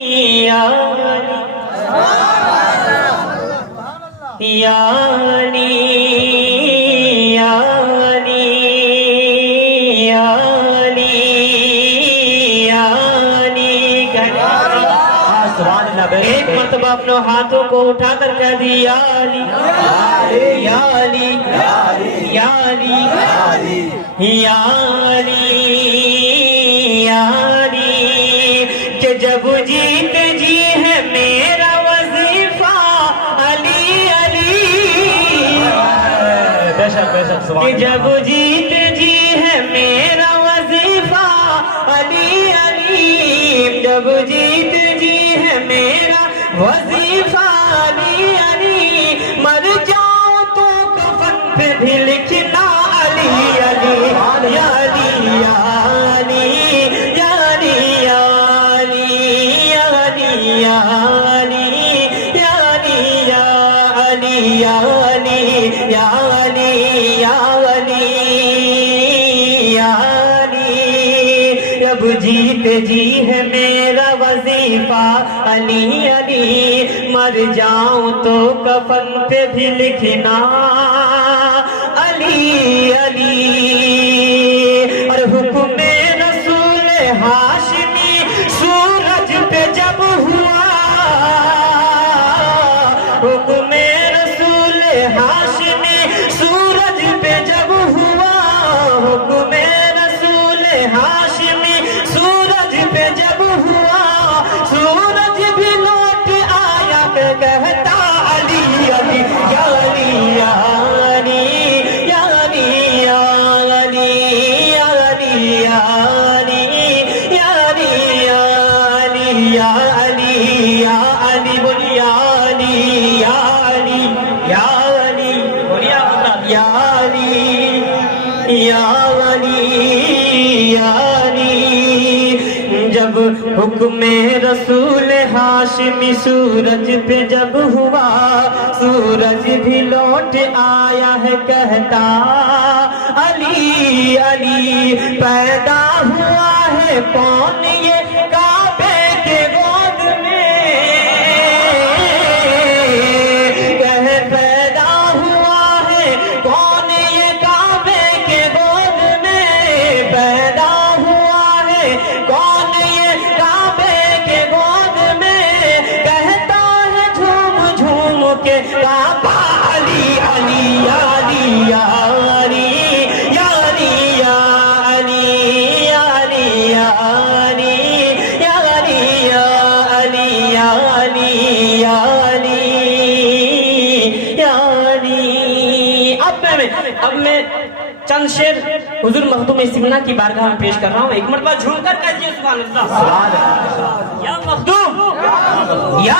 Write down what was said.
یا علی یا علی یا علی یا علی سبحان اللہ۔ ایک مرتبہ اپنے ہاتھوں کو اٹھا کر کہہ دی یا علی یا علی یا علی یا علی یا علی کہ جب جیت جی ہے میرا وظیفہ علی علی کہ جب جیت جی ہے میرا وظیفہ علی علی جب جیت جی ہے میرا وظیفہ علی علی مر جاؤ تو کفن پہ بھی لکھنا علی علی یا علی یا علی یا علی یا علی یا علی یا علی یا علی یا علی یا علی یا علی اب جیت جی ہے میرا وظیفہ علی علی مر جاؤں تو کفن پہ بھی لکھنا علی علی اور حکم رسول ہاشمی سورج پہ جب ہوا حکم رسول ہاشمی سورج پہ جب ہوا حکم رسول ہاشمی سورج پہ جب ہوا سورج بھی لوٹ آیا کہتا علی علی یا علی یا علی یا علی یا علی یا علی یا علی یا علی یا علی یا علی بولی یا علی یا علی یا علی بولی یا علی یا علی یا علی جب حکم رسول ہاشمی سورج پہ جب ہوا سورج بھی لوٹ آیا ہے کہتا علی علی پیدا ہوا ہے کون یہ کعبے کے گود میں کہ پیدا ہوا ہے کون یہ کعبے کے گود میں پیدا ہوا ہے کون یہ کعبے کے گود میں کہتا ہے جھوم جھوم کے کعبہ علی علی یا علی یا علی یا علی یا علی یا علی یا علی یا علی یا علی یا علی یا علی اب میں چند شعر حضور مخدوم سمنا کی بارگاہ میں پیش کر رہا ہوں ایک مرتبہ جھوم کر کہہ دیجیے سبحان اللہ یا مخدوم یا